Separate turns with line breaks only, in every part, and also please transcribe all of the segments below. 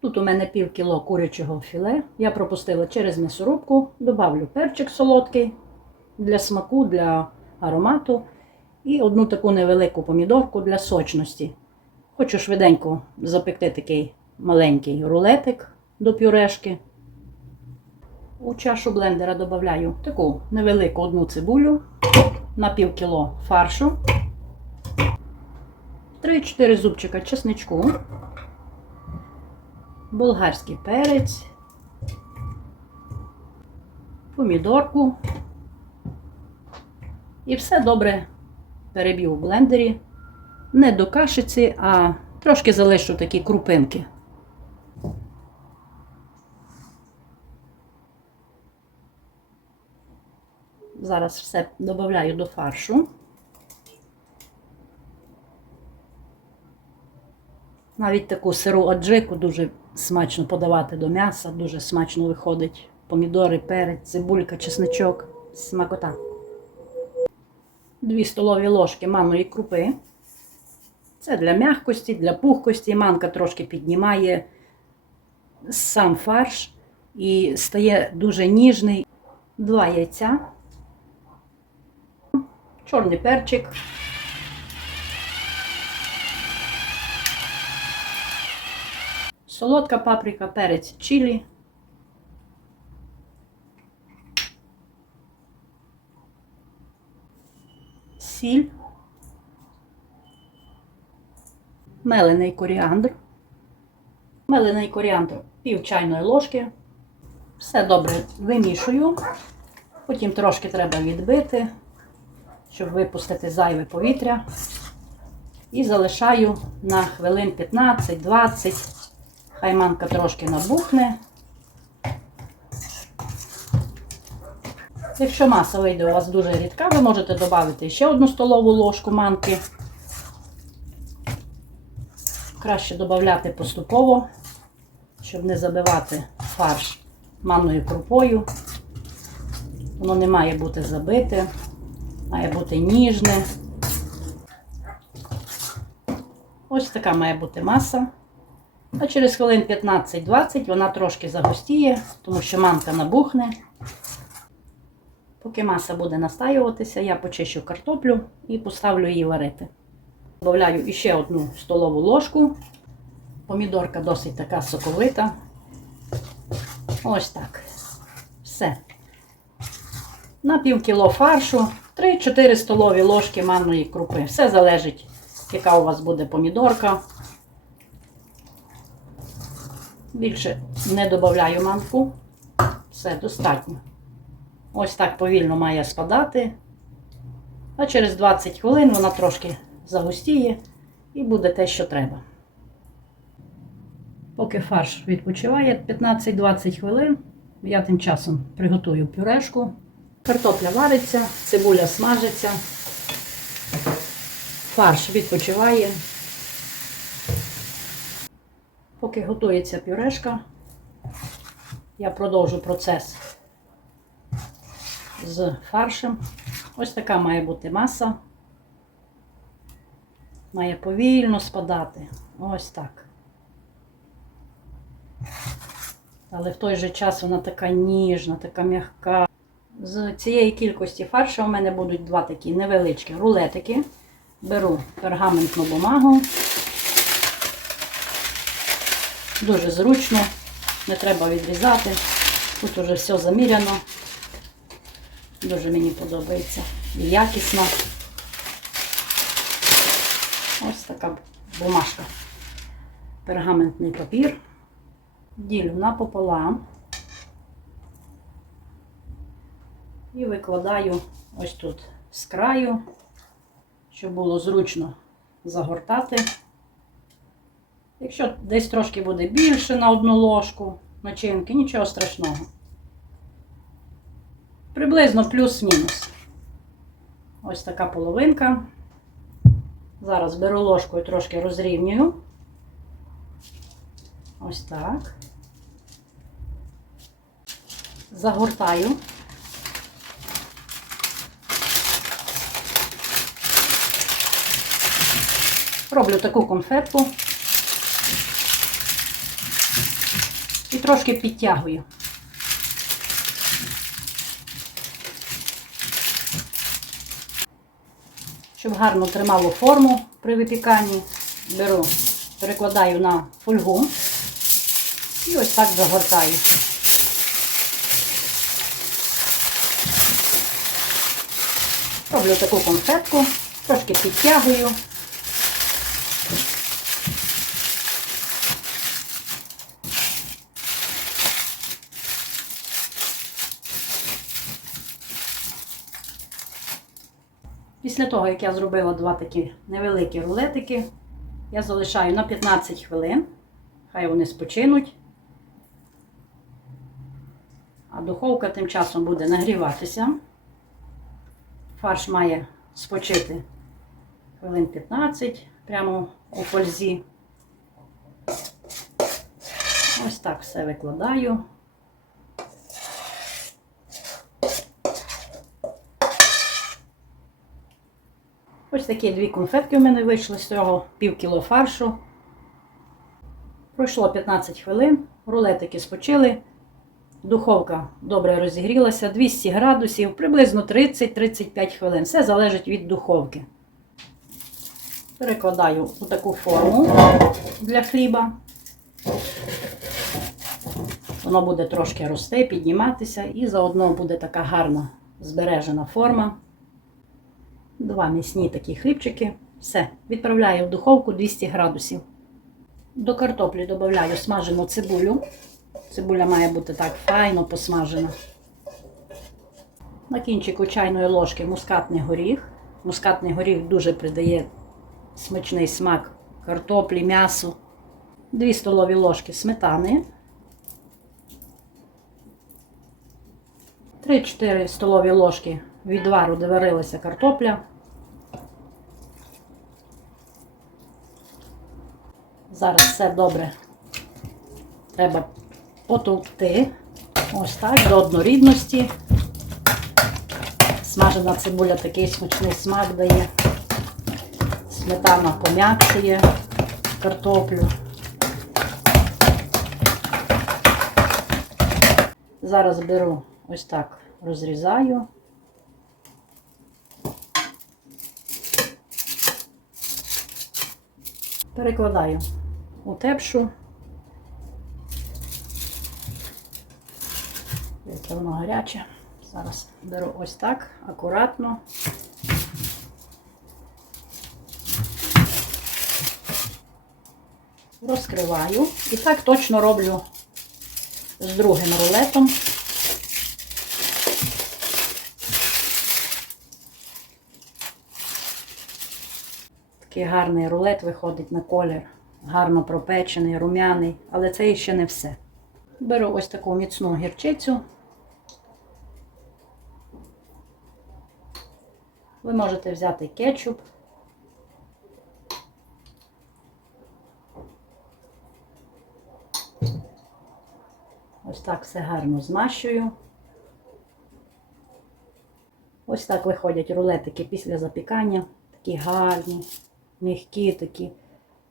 Тут у мене пів кіло курячого філе. Я пропустила через м'ясорубку, добавлю перчик солодкий для смаку, для аромату. І одну таку невелику помідорку для сочності. Хочу швиденько запекти такий маленький рулетик до пюрешки. У чашу блендера додаю таку невелику одну цибулю на пів кіло фаршу, 3-4 зубчика чесничку, болгарський перець, помідорку. І все добре переб'ю в блендері. Не до кашиці, а трошки залишу такі крупинки. Зараз все додаю до фаршу. Навіть таку сиру аджику дуже смачно подавати до м'яса, дуже смачно виходить. Помідори, перець, цибулька, чесничок, смакота. Дві столові ложки манної крупи. Це для м'якості, для пухкості. Манка трошки піднімає сам фарш і стає дуже ніжний. Два яйця, чорний перчик. Солодка паприка, перець чилі. Сіль. Мелений коріандр. Мелений коріандр пів чайної ложки. Все добре вимішую. Потім трошки треба відбити, щоб випустити зайве повітря. І залишаю на хвилин 15-20. Хай манка трошки набухне. Якщо маса вийде у вас дуже рідка, ви можете додати ще одну столову ложку манки. Краще додати поступово, щоб не забивати фарш манною крупою. Воно не має бути забите, має бути ніжне. Ось така має бути маса. А через хвилин 15-20 вона трошки загустіє, тому що манка набухне. Поки маса буде настаюватися, я почищу картоплю і поставлю її варити. Добавляю іще одну столову ложку. Помідорка досить така соковита. Ось так. Все. На пів кіло фаршу, 3-4 столові ложки манної крупи. Все залежить, яка у вас буде помідорка. Більше не додаю манку. Все достатньо. Ось так повільно має спадати. А через 20 хвилин вона трошки загустіє і буде те, що треба. Поки фарш відпочиває 15-20 хвилин, я тим часом приготую пюрешку. Картопля вариться, цибуля смажиться, фарш відпочиває. Поки готується пюрешка, я продовжу процес з фаршем. Ось така має бути маса. Має повільно спадати. Ось так. Але в той же час вона така ніжна, така м'яка. З цієї кількості фаршу у мене будуть два такі невеличкі рулетики. Беру пергаментну бумагу. Дуже зручно, не треба відрізати. Тут вже все заміряно. Дуже мені подобається і якісно. Ось така бумажка. Пергаментний папір. Ділю напополам і викладаю ось тут з краю, щоб було зручно загортати. Якщо десь трошки буде більше на одну ложку начинки, нічого страшного. Приблизно плюс-мінус. Ось така половинка. Зараз беру ложкою трошки розрівнюю. Ось так. Загортаю. Роблю таку конфетку. І трошки підтягую. Щоб гарно тримало форму при випіканні, беру, перекладаю на фольгу і ось так загортаю. Роблю таку конфетку, трошки підтягую. Після того, як я зробила два такі невеликі рулетики, я залишаю на 15 хвилин. Хай вони спочинуть. А духовка тим часом буде нагріватися. Фарш має спочити хвилин 15 прямо у фользі. Ось так все викладаю. Такі дві конфетки у мене вийшли з цього пів кіло фаршу. Пройшло 15 хвилин, рулетики спочили, духовка добре розігрілася, 200 градусів, приблизно 30-35 хвилин. Все залежить від духовки. Перекладаю у таку форму для хліба. Воно буде трошки рости, підніматися, і заодно буде така гарна збережена форма. Два м'ясні такі хлібчики. Все, відправляю в духовку 200 градусів. До картоплі додаю смажену цибулю. Цибуля має бути так файно посмажена. На кінчику чайної ложки мускатний горіх. Мускатний горіх дуже придає смачний смак картоплі, м'ясу. 2 столові ложки сметани. 3-4 столові ложки відвару, де варилася картопля. Зараз все добре треба потовкти. Ось так, до однорідності. Смажена цибуля такий смачний смак дає. Сметана пом'якшує картоплю. Зараз беру ось так, розрізаю. Перекладаю у тепшу. Це воно гаряче. Зараз беру ось так, акуратно. Розкриваю. І так точно роблю з другим рулетом. Такий гарний рулет виходить на колір. Гарно пропечений, рум'яний, але це ще не все. Беру ось таку міцну гірчицю. Ви можете взяти кетчуп. Ось так все гарно змащую. Ось так виходять рулетики після запікання. Такі гарні, м'які, такі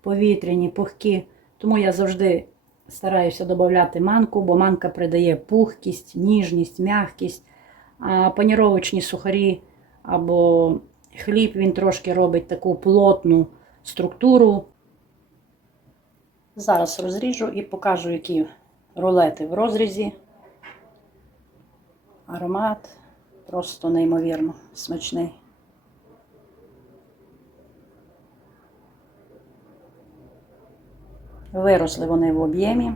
повітряні, пухкі. Тому я завжди стараюся додати манку, бо манка придає пухкість, ніжність, м'якість. А паніровочні сухарі або хліб він трошки робить таку плотну структуру. Зараз розріжу і покажу, які рулети в розрізі. Аромат просто неймовірно смачний. Виросли вони в об'ємі.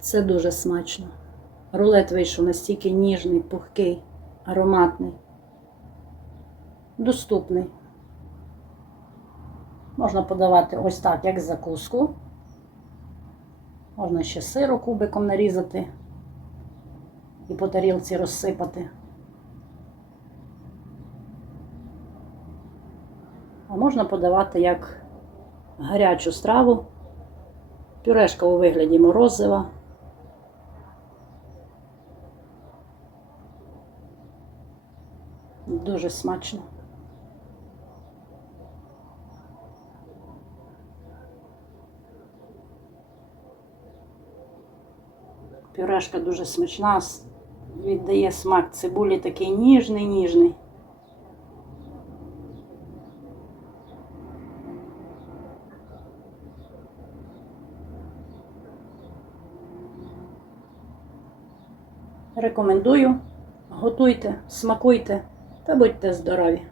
Це дуже смачно. Рулет вийшов настільки ніжний, пухкий, ароматний, доступний. Можна подавати ось так, як закуску. Можна ще сиру кубиком нарізати і по тарілці розсипати. а можна подавати як гарячу страву, пюрешка у вигляді морозива. Дуже смачно. Пюрешка дуже смачна, віддає смак цибулі такий ніжний-ніжний. Рекомендую. Готуйте, смакуйте та будьте здорові!